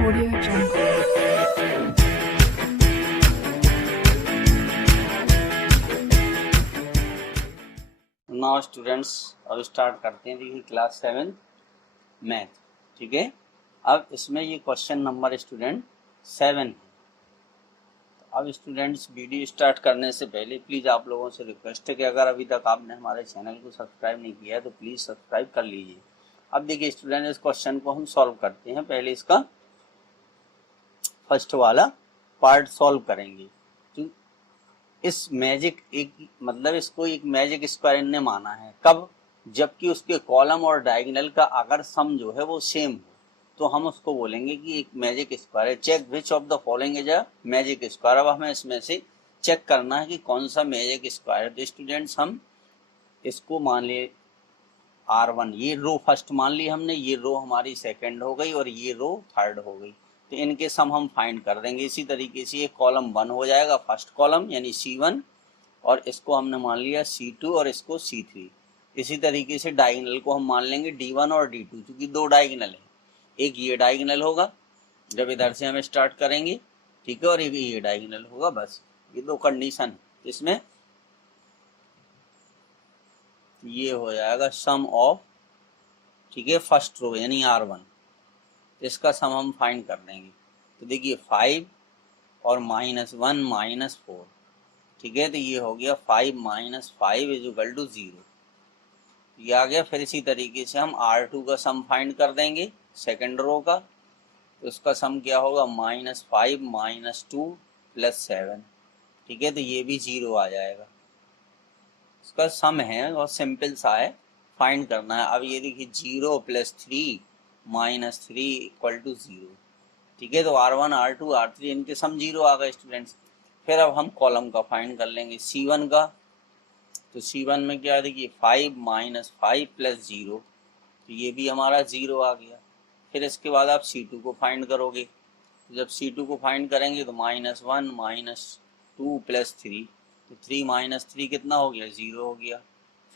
Audio Jungle. Now students अब start करते हैं। देखिए क्लास 7 मैथ, ठीक है। अब इसमें ये क्वेश्चन नंबर स्टूडेंट 7 है। तो अब स्टूडेंट्स वीडियो स्टार्ट करने से पहले प्लीज़ आप लोगों से रिक्वेस्ट है कि अगर अभी तक आपने हमारे चैनल को सब्सक्राइब नहीं किया है तो प्लीज़ सब्सक्राइब कर लीजिए। अब देखिए स्टूडेंट, इस क्वेश्चन को हम सॉल्व करते हैं। पहले इसका फर्स्ट वाला पार्ट सॉल्व करेंगे। तो इस मैजिक इसको एक मैजिक स्क्वायर ने माना है कब, जबकि उसके कॉलम और डायगोनल का अगर सम जो है वो सेम हो तो हम उसको बोलेंगे कि एक मैजिक स्क्वायर है। Check which of the following is a magic square. अब हमें इसमें से चेक करना है कि कौन सा मैजिक स्क्वायर है। तो स्टूडेंट्स हम इसको मान लिए R1, ये रो फर्स्ट मान ली हमने, ये रो हमारी सेकंड हो गई और ये रो थर्ड हो गई। तो इनके सम हम फाइंड कर देंगे। इसी तरीके से ये कॉलम 1 हो जाएगा, फर्स्ट कॉलम यानी C1, और इसको हमने मान लिया C2 और इसको C3। इसी तरीके से डायगोनल को हम मान लेंगे D1 और D2, क्योंकि दो डायगोनल है। एक ये डायगोनल होगा जब इधर से हम स्टार्ट करेंगे, ठीक है, और एक ये डायगोनल होगा। बस ये दो कंडीशन इसमें ये हो जाएगा सम ऑफ, ठीक है, फर्स्ट रो यानी R1। इसका सम हम फाइंड कर देंगे। तो देखिए 5 और -1 -4, ठीक है। तो ये हो गया 5 - 5 = 0, ये आ गया। फिर इसी तरीके से हम R2 का सम फाइंड कर देंगे सेकंड रो का। तो उसका सम क्या होगा, -5 - 2 + 7, ठीक है। तो ये भी 0 आ जाएगा। इसका सम है और सिंपल सा है, फाइंड करना है। अब ये देखिए 0 + 3 - 3 = 0, ठीक है। तो R1 R2 R3 इनके सम 0 आ गए स्टूडेंट्स। फिर अब हम कॉलम का फाइंड कर लेंगे C1 का। तो C1 में क्या देखिए 5 - 5 + 0, तो ये भी हमारा 0 आ गया। फिर इसके बाद आप C2 को फाइंड करोगे। तो जब C2 को फाइंड करेंगे तो -1 - 2 + 3, तो 3 - 3 कितना हो गया, 0 हो गया।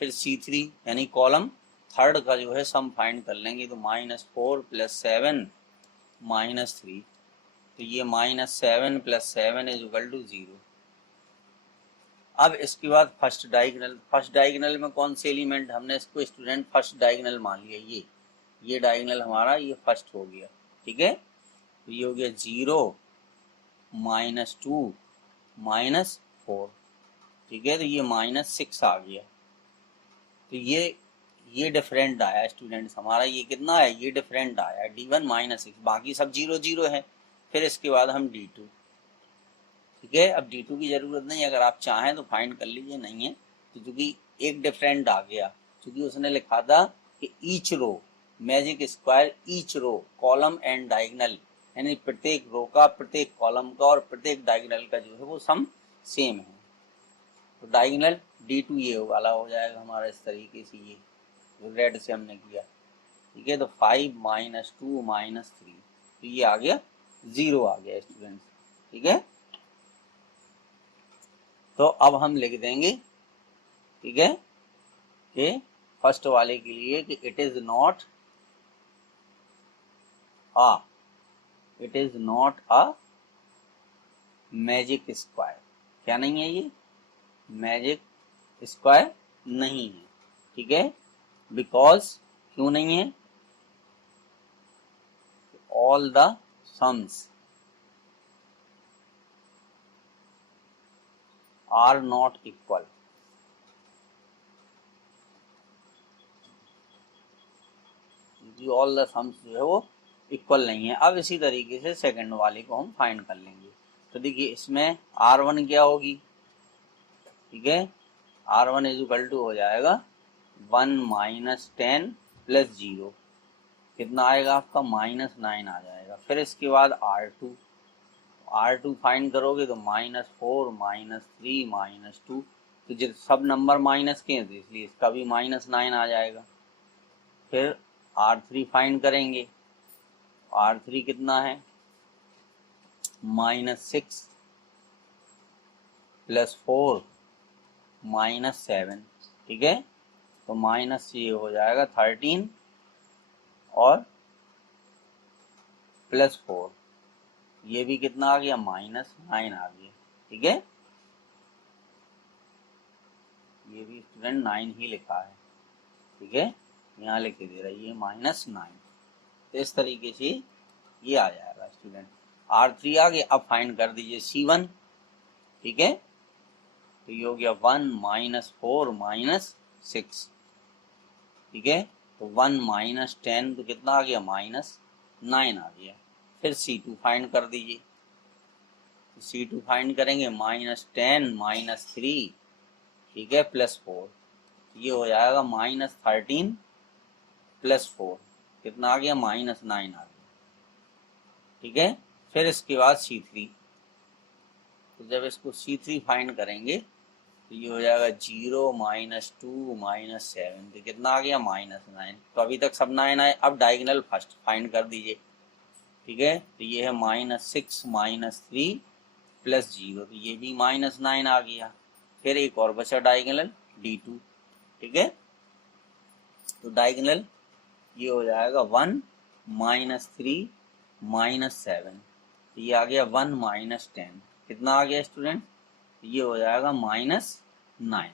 फिर C3 यानी कॉलम थर्ड का जो है सम फाइंड कर लेंगे। तो -4 + 7 - 3, तो ये -7 + 7 = 0। अब इसके बाद फर्स्ट डायगोनल में कौन से एलिमेंट, हमने इसको स्टूडेंट फर्स्ट डायगोनल मान लिया। ये डायगोनल हमारा ये फर्स्ट हो गया, ठीक है। तो ये हो गया 0 -2 -4, ठीक है। तो ये -6 आ गया। तो ये डिफरेंट आया स्टूडेंट्स हमारा। ये कितना है, ये डिफरेंट आया D1 -6, बाकी सब 0 0 है। फिर इसके बाद हम D2, ठीक है। अब D2 की जरूरत नहीं, अगर आप चाहें तो फाइंड कर लीजिए, नहीं है तो क्योंकि एक डिफरेंट आ गया, क्योंकि उसने लिखा था कि each row magic square, each row column and diagonal, यानी प्रत्येक रो का, प्रत्येक कॉलम का और प्रत्येक डायगोनल का जो है वो सम सेम है। तो डायगोनल D2 ये वाला हो जाएगा हमारा इस तरीके से, ये जो रेड से हमने किया, ठीक है। तो 5 - 2 - 3, तो ये आ गया 0 आ गया स्टूडेंट्स, ठीक है। तो अब हम लिख देंगे, ठीक है, कि फर्स्ट वाले के लिए कि it is not a magic square. क्या नहीं है, ये मैजिक स्क्वायर नहीं है, ठीक है। बिकॉज, क्यों नहीं है, all the sums are not equal, all the sums जो है वो इक्वल नहीं है। अब इसी तरीके से सेकंड वाले को हम फाइंड कर लेंगे। तो देखिए इसमें R1 क्या होगी, ठीक है। R1 = हो जाएगा 1 - 10 + 0, कितना आएगा आपका, -9 आ जाएगा। फिर इसके बाद R2 फाइंड करोगे तो -4 -3 -2, तो जब सब नंबर माइनस के हैं तो इसलिए इसका भी -9 आ जाएगा। फिर R3 फाइंड करेंगे, R3 कितना है, -6 + 4 -7, ठीक है। तो माइनस ये हो जाएगा 13 और +4, ये भी कितना आ गया -9 आ गया। ठीक है, ये भी स्टूडेंट 9 ही लिखा है। ठीक है, यहाँ लिख के दे रहा है ये -9। तो इस तरीके से ये आ जाएगा स्टूडेंट। R3 आ गया। अब फाइंड कर दीजिए C1। ठीक है, तो ये हो गया 1 -4 -6। ठीक है, तो 1 -10 तो कितना आ गया -9 आ गया। फिर C2 फाइंड कर दीजिए। C2 फाइंड करेंगे -10 -3। ठीक है, +4, ये हो जाएगा -13 +4, कितना आ गया -9 आ गया। ठीक है, फिर इसके बाद C3, तो जब इसको C3 फाइंड करेंगे तो ये हो जाएगा 0 -2 -7, तो कितना आ गया -9। तो अभी तक सब 9 आए। अब डायगोनल फर्स्ट फाइंड कर दीजिए। ठीक है, तो ये है -6 -3 +0, तो ये भी -9 आ गया। फिर एक और बचा डायगोनल D2। ठीक है, तो डायगोनल ये हो जाएगा 1 -3 -7, तो ये आ गया 1 -10, कितना आ गया स्टूडेंट, ये हो जाएगा -9।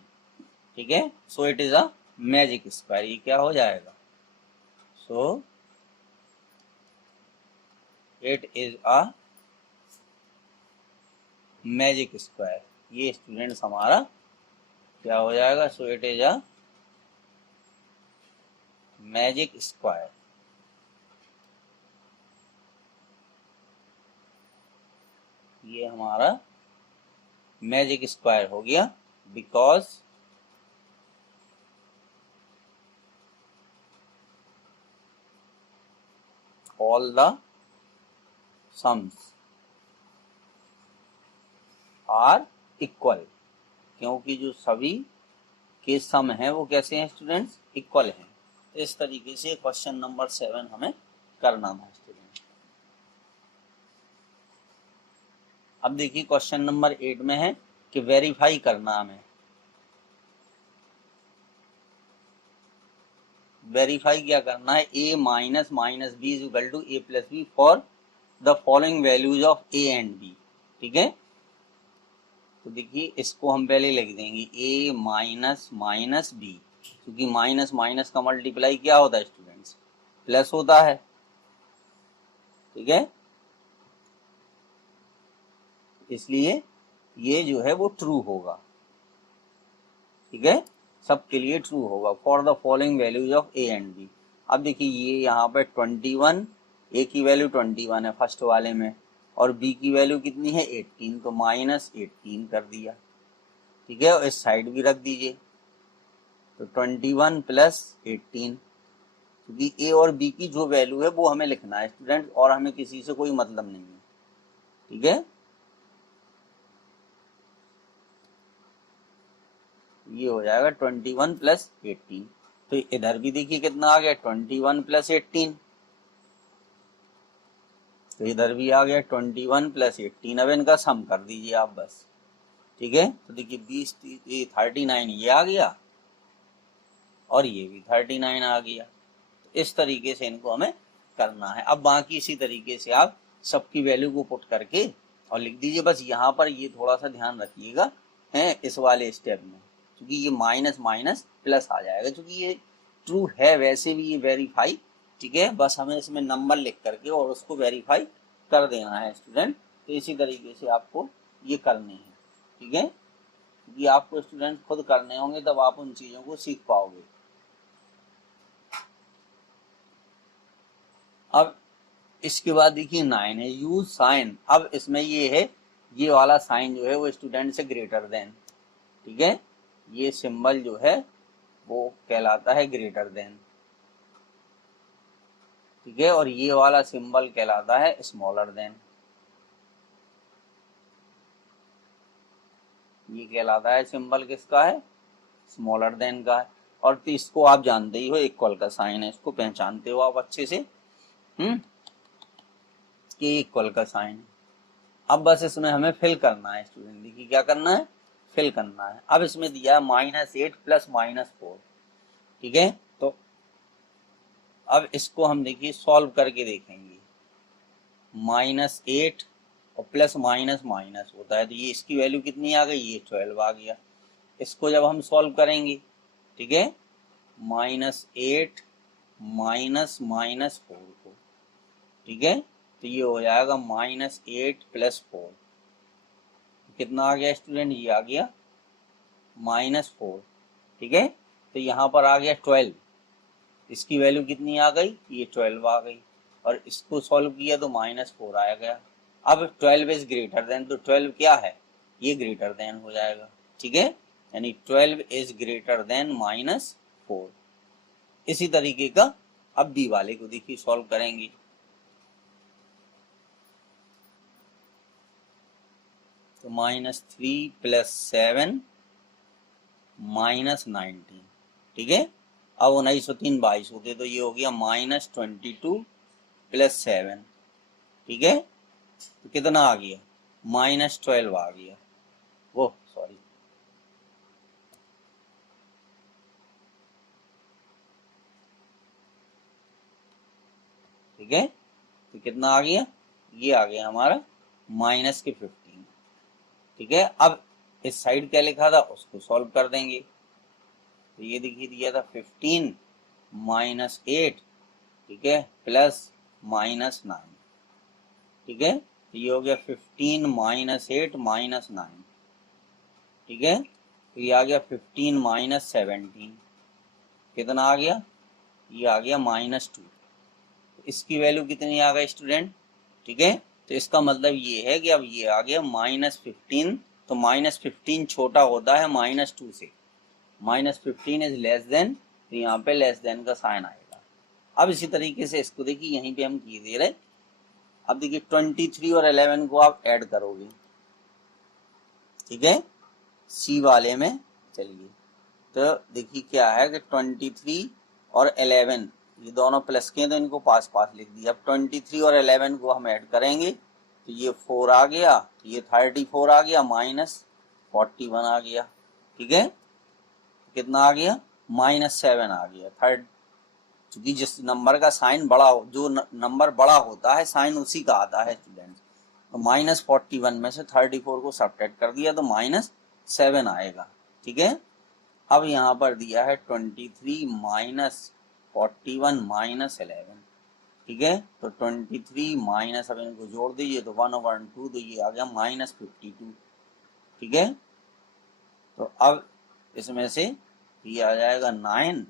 ठीक है, so it is a magic square, ये क्या हो जाएगा, so it is a magic square. ये स्टूडेंट्स हमारा क्या हो जाएगा, so it is a magic square. ये हमारा मैजिक स्क्वायर हो गया, because all the sums are equal, क्योंकि जो सभी के सम हैं वो कैसे हैं स्टूडेंट्स, इक्वल हैं। तो इस तरीके से क्वेश्चन नंबर 7 हमें करना है स्टूडेंट। अब देखिए क्वेश्चन नंबर 8 में है कि वेरीफाई करना हमें। वेरीफाई क्या करना है, a minus b is equal to a plus b for the following values of a and b। ठीक है, तो देखिए इसको हम पहले लिख देंगे a माइनस b, क्योंकि माइनस माइनस का मल्टीप्लाई क्या होता है स्टूडेंट्स, प्लस होता है। ठीक है, इसलिए ये जो है वो ट्रू होगा। ठीक है, सबके लिए ट्रू होगा, for the following values of a and b। अब देखिए ये यहाँ पे 21, a की वैल्यू 21 है फर्स्ट वाले में, और b की वैल्यू कितनी है 18, तो -18 कर दिया। ठीक है, और इस साइड भी रख दीजिए, तो 21 + 18, क्योंकि a और b की जो वैल्यू है वो हमें लिखना है स्टूडेंट, और हमें किसी से कोई मतलब नहीं है। ठीक है, ये हो जाएगा 21 + 18, तो इधर भी देखिए कितना आ गया 21 + 18, तो इधर भी आ गया 21 + 18। अब इनका सम कर दीजिए आप बस। ठीक है, तो देखिए 20 39 ये आ गया, और ये भी 39 आ गया। तो इस तरीके से इनको हमें करना है। अब बाकी इसी तरीके से आप सबकी वैल्यू को पुट करके और लिख दीजिए। बस यहाँ पर ये थोड़ा सा ध्यान रखिएगा है इस वाले स्टेप में, क्योंकि ये माइनस माइनस प्लस आ जाएगा, क्योंकि ये ट्रू है वैसे भी ये वेरीफाई। ठीक है, बस हमें इसमें नंबर लिख करके और उसको वेरीफाई कर देना है स्टूडेंट। तो इसी तरीके से आपको ये करने हैं। ठीक है, क्योंकि आपको स्टूडेंट खुद करने होंगे तब आप उन चीज़ों को सीख पाओगे। अब इसके बाद देखिए 9 है यूज साइन। अब इसमें ये है, ये वाला साइन जो है वो स्टूडेंट से ग्रेटर देन। ठीक है, ये सिंबल जो है वो कहलाता है ग्रेटर देन। ठीक है, और ये वाला सिंबल कहलाता है स्मॉलर देन। ये कहलाता है सिंबल किसका है, स्मॉलर देन का है। और तो इसको आप जानते ही हो, इक्वल का साइन है, इसको पहचानते हो आप अच्छे से। कि इक्वल का साइन है। अब बस इसमें हमें फिल करना है स्टूडेंट। देखिए क्या करना है, फिल करना है। अब इसमें दिया है -8 + -4। ठीक है, तो अब इसको हम देखिए सॉल्व करके देखेंगे। -8 और प्लस माइनस माइनस होता है, तो ये इसकी वैल्यू कितनी आ गई, ये 12 आ गया। इसको जब हम सॉल्व करेंगे, ठीक है, -8 माइनस माइनस 4 को, ठीक है, तो ये हो जाएगा -8 + 4, कितना आ गया स्टूडेंट, ये आ गया -4, ठीक है। तो यहाँ पर आ गया 12, इसकी वैल्यू कितनी आ गई, ये 12 आ गई, और इसको सॉल्व किया तो -4 आया गया। अब 12 इज ग्रेटर देन, तो 12 क्या है, ये ग्रेटर देन हो जाएगा, ठीक है, यानी 12 इज ग्रेटर देन -4। इसी तरीके का अब बी वाले को देखिए सॉल्व करेंगे। तो -3 + 7 -19, ठीक है। अब 19 3 22 होते तो ये हो गया -22 + 7, ठीक है, तो कितना आ गया, -12 आ गया, वो सॉरी, ठीक है, तो कितना आ गया, ये आ गया हमारा -15, ठीक है। अब इस साइड क्या लिखा था, उसको सॉल्व कर देंगे। तो ये देखिए दिया था 15 -8, ठीक है, प्लस -9, ठीक है, तो ये हो गया 15 -8 -9, ठीक है, तो ये आ गया 15 - 17, कितना आ गया, ये आ गया -2। तो इसकी वैल्यू कितनी आ गई स्टूडेंट, ठीक है, तो इसका मतलब ये है कि अब ये आ गया -15, तो -15 छोटा होता है -2 से, -15 इज लेस देन, तो यहाँ पे लेस देन का साइन आएगा। अब इसी तरीके से इसको देखिए यहीं पे हम किए दे रहे। अब देखिए 23 और 11 को आप ऐड करोगे, ठीक है, सी वाले में। चलिए तो देखिए क्या है कि 23 और 11 ये दोनों प्लस के हैं, तो इनको पास पास लिख दिया। अब 23 और 11 को हम ऐड करेंगे, तो ये 4 आ गया, तो ये 34 आ गया, -41 आ गया, ठीक है, कितना आ गया, -7 आ गया। थर्ड, क्योंकि जिस नंबर का साइन बड़ा हो, जो नंबर बड़ा होता है साइन उसी का आता है स्टूडेंट्स। तो -41 में से 34 को सब्ट्रैक्ट कर दिया तो -7 आएगा, ठीक है। अब यहाँ पर दिया है 23 - 41 - 11, ठीक है, तो 23 माइनस, अब इनको जोड़ दीजिए तो 1/2, तो ये आ गया -52, ठीक है। तो अब इसमें से ये आ जाएगा 9,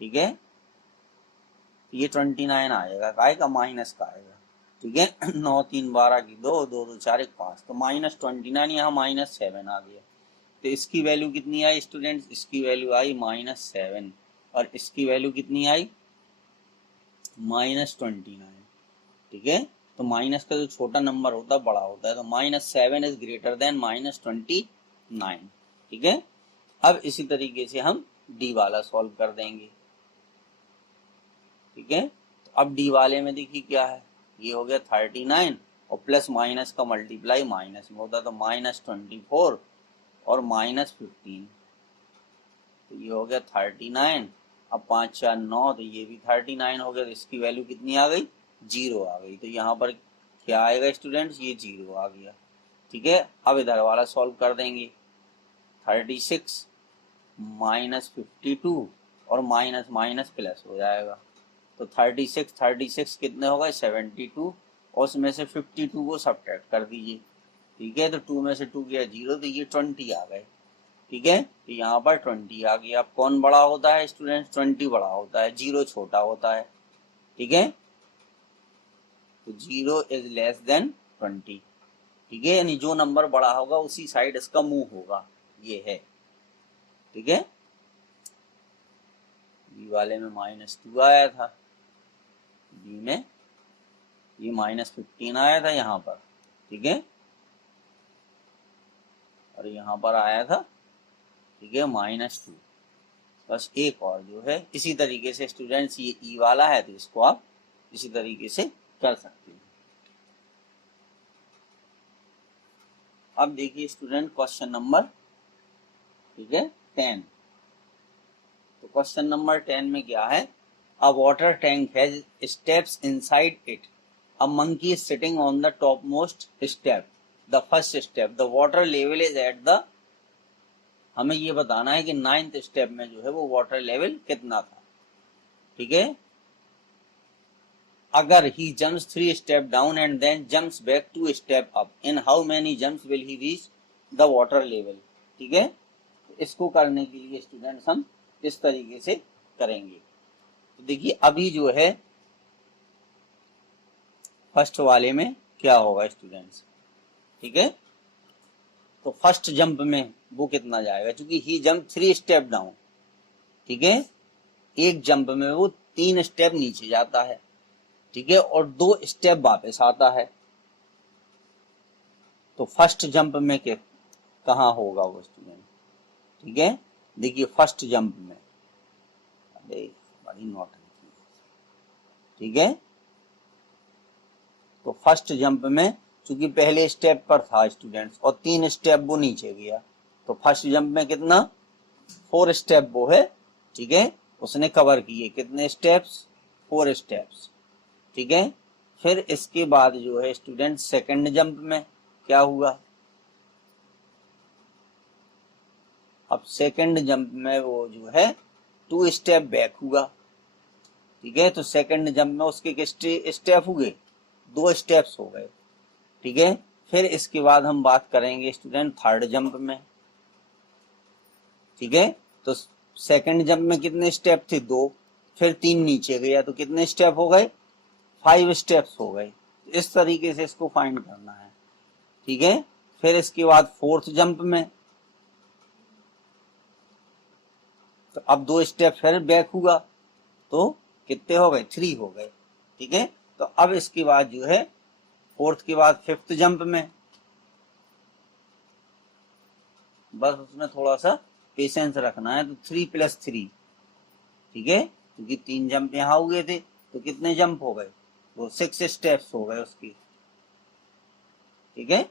ठीक है, ये 29 आएगा, काय का, माइनस का आएगा, ठीक है। 9 3 12 की 2 2 2 4 1 5, तो -29, यहाँ -7 आ गया। तो इसकी वैल्यू कितनी आई स्टूडेंट्स, इसकी वैल्यू आई -7, और इसकी वैल्यू कितनी आई, -29, ठीक है। तो माइनस का जो छोटा नंबर होता है बड़ा होता है, तो -7 इज ग्रेटर देन -29, ठीक है। अब इसी तरीके से हम डी वाला सॉल्व कर देंगे, ठीक है। तो अब डी वाले में देखिए क्या है, ये हो गया 39 और प्लस माइनस का मल्टीप्लाई माइनस में होता है, तो -24 और -15, तो ये हो गया 39। अब 5 4 9, तो ये भी 39 हो गया, तो इसकी वैल्यू कितनी आ गई, 0 आ गई। तो यहाँ पर क्या आएगा स्टूडेंट्स, ये 0 आ गया, ठीक है। अब इधर वाला सॉल्व कर देंगे, 36 -52 और माइनस माइनस प्लस हो जाएगा, तो 36 कितने हो गए, 72, और उसमें से 52 को सब्ट्रैक्ट कर दीजिए, ठीक है, तो 2 में से 2 गया 0, तो ये 20 आ गए, ठीक है। तो यहाँ पर 20 आ गया। अब कौन बड़ा होता है स्टूडेंट्स, 20 बड़ा होता है, 0 छोटा होता है, ठीक है, तो 0 इज लेस देन 20, ठीक है, यानी जो नंबर बड़ा होगा उसी साइड इसका मुंह होगा, ये है, ठीक है। बी वाले में -2 आया था, बी में ये -15 आया था यहाँ पर, ठीक है, और यहाँ पर आया था, ठीक है, -2। बस एक और जो है इसी तरीके से स्टूडेंट्स, ये ई वाला है तो इसको आप इसी तरीके से कर सकते हैं। अब देखिए स्टूडेंट क्वेश्चन नंबर, ठीक है, 10। तो क्वेश्चन नंबर 10 में क्या है, अ water tank has steps inside it, A monkey is sitting on the topmost step, the first step. The water level is at the, हमें ये बताना है कि 9th स्टेप में जो है वो वाटर लेवल कितना था, ठीक है। अगर he jumps 3 step down and then jumps back 2 step up, in how many jumps will he reach the water level, ठीक है। इसको करने के लिए स्टूडेंट्स हम इस तरीके से करेंगे। तो देखिए अभी जो है फर्स्ट वाले में क्या होगा स्टूडेंट्स, ठीक है। तो फर्स्ट जंप में वो कितना जाएगा, क्योंकि ही जंप 3 स्टेप डाउन, ठीक है। एक जंप में वो 3 स्टेप नीचे जाता है, ठीक है, और 2 स्टेप वापस आता है। तो फर्स्ट जंप में के कहाँ होगा वो स्टूडेंट, ठीक है। देखिए फर्स्ट जंप में, अरे बड़ी नौटंकी, ठीक है। तो फर्स्ट जंप में चूंकि पहले स्टेप पर था स्टूडेंट्स और 3 स्टेप वो नीचे गया, तो फर्स्ट जंप में कितना 4 स्टेप वो है, ठीक है। उसने कवर किए कितने स्टेप्स, 4 स्टेप्स, ठीक है। फिर इसके बाद जो है स्टूडेंट सेकंड जंप में क्या हुआ, अब सेकंड जंप में वो जो है 2 स्टेप बैक हुआ, ठीक है। तो सेकंड जंप में उसके कितने स्टेप हुए, 2 स्टेप्स हो गए, ठीक है। फिर इसके बाद हम बात करेंगे स्टूडेंट थर्ड जंप में, ठीक है। तो सेकंड जंप में कितने स्टेप थे, 2, फिर 3 नीचे गया तो कितने स्टेप हो गए, 5 स्टेप्स हो गए। इस तरीके से इसको फाइंड करना है, ठीक है। फिर इसके बाद फोर्थ जंप में तो अब 2 स्टेप फिर बैक हुआ तो कितने हो गए, 3 हो गए, ठीक है। तो अब इसके बाद जो है फोर्थ के बाद फिफ्थ जंप में, बस उसमें थोड़ा सा पेशेंस रखना है। तो 3 + 3, ठीक है, क्योंकि 3 जंप यहाँ हुए थे तो कितने जंप हो गए, वो 6 स्टेप्स हो गए उसकी, ठीक है,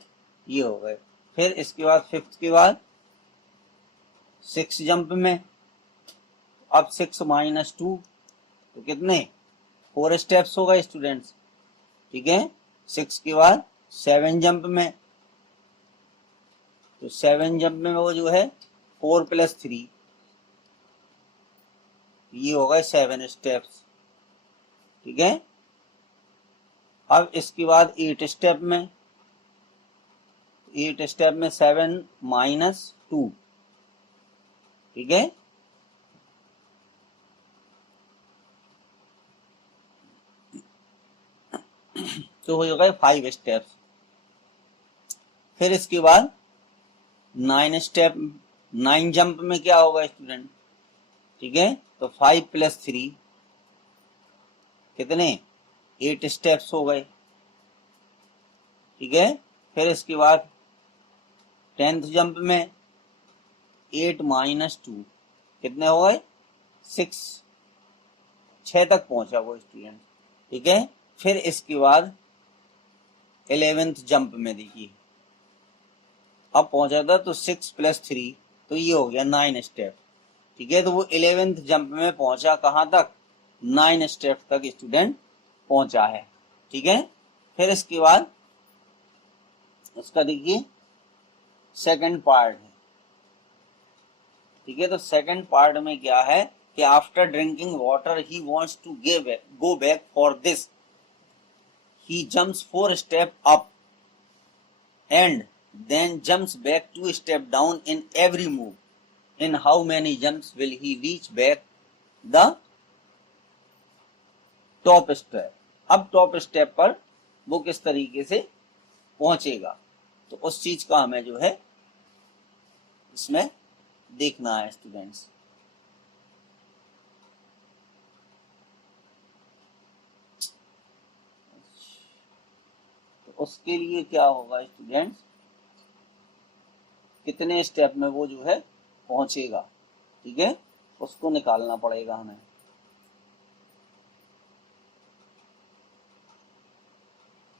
ये हो गए। फिर इसके बाद फिफ्थ के बाद 6 जंप में, अब 6 - 2 तो कितने 4 स्टेप्स हो गए स्टूडेंट्स, ठीक है। 6 के बाद 7 जंप में, तो 7 जंप में वो जो है 4 + 3, ये हो गए 7 स्टेप्स, ठीक है। अब इसके बाद 8 स्टेप में, 8 स्टेप में 7 - 2, ठीक है। तो हो गए 5 स्टेप्स। फिर इसके बाद 9 स्टेप, 9 जंप में क्या होगा स्टूडेंट, ठीक है। तो 5 + 3 कितने 8 स्टेप्स हो गए, ठीक है। फिर इसके बाद 10th जंप में 8 - 2 कितने हो गए 6, 6 तक पहुंचा वो स्टूडेंट, ठीक है। फिर इसके बाद 11th जंप में देखिए अब पहुंचा था तो 6 + 3 तो ये हो गया 9 स्टेप, ठीक है। तो वो 11th जंप में पहुंचा कहां तक, 9 स्टेप तक स्टूडेंट पहुंचा है, ठीक है। फिर इसके बाद उसका देखिए सेकंड पार्ट है, ठीक है। तो सेकंड पार्ट में क्या है कि after drinking water he wants to go back for this, he jumps 4 step up and then jumps back 2 step down in every move. In how many jumps will he reach back the top step? अब top step पर वो किस तरीके से पहुंचेगा, तो उस चीज का हमें जो है इसमें देखना है स्टूडेंट्स। तो उसके लिए क्या होगा स्टूडेंट्स, कितने स्टेप में वो जो है पहुंचेगा, ठीक है, उसको निकालना पड़ेगा हमें।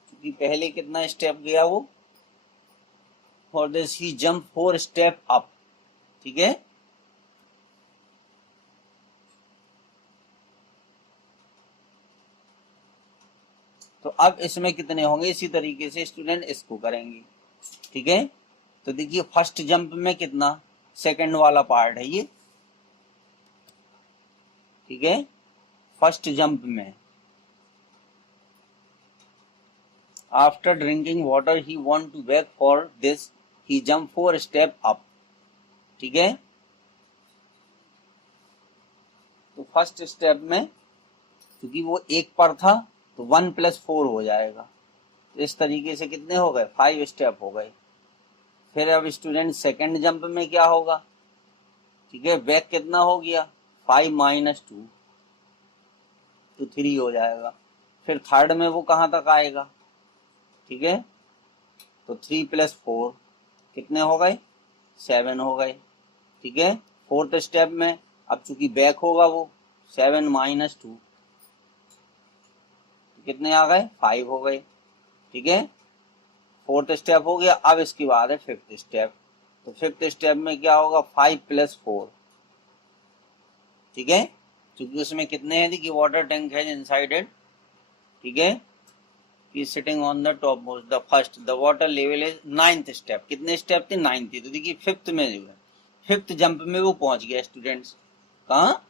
क्योंकि पहले कितना स्टेप गया वो, for this he jump 4 step up, ठीक है। तो अब इसमें कितने होंगे, इसी तरीके से स्टूडेंट इसको करेंगे। ठीक है, तो देखिए फर्स्ट जंप में कितना, सेकंड वाला पार्ट है ये। ठीक है, फर्स्ट जंप में after drinking water he want to back for this, he jump 4 step up. ठीक है, तो फर्स्ट स्टेप में क्योंकि वो एक पर था तो 1 + 4 हो जाएगा, तो इस तरीके से कितने हो गए, 5 स्टेप हो गए। फिर अब स्टूडेंट सेकंड जंप में क्या होगा, ठीक है, बैक कितना हो गया, 5 - 2 तो 3 हो जाएगा। फिर थर्ड में वो कहाँ तक आएगा, ठीक है, तो 3 + 4 कितने हो गए, 7 हो गए। ठीक है, फोर्थ स्टेप में अब चूंकि बैक होगा वो 7 - 2 कितने आ गए, 5 हो गए। ठीक है, फोर्थ स्टेप हो गया। अब इसके बाद है फिफ्थ स्टेप, तो फिफ्थ स्टेप में क्या होगा, 5 + 4। ठीक है, क्योंकि उसमें कितने हैं, कि वाटर टैंक है इनसाइड इट। ठीक है, कि sitting on the top most the first the water level is 9th step. कितने स्टेप थे, 9 थी। तो देखिए फिफ्थ में जो है, फिफ्थ जंप में वो पहुंच गया स्टूडेंट्स कहाँ,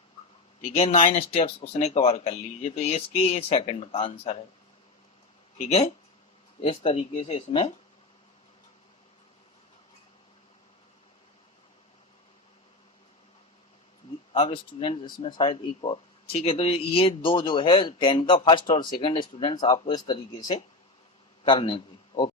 ठीक है, 9 स्टेप्स उसने कवर कर लीजिए। तो इसके ये सेकंड का आंसर है। ठीक है, इस तरीके से इसमें अब स्टूडेंट्स इसमें शायद एक और, ठीक है, तो ये दो जो है 10 का फर्स्ट और सेकंड स्टूडेंट्स आपको इस तरीके से करने थे। ओके।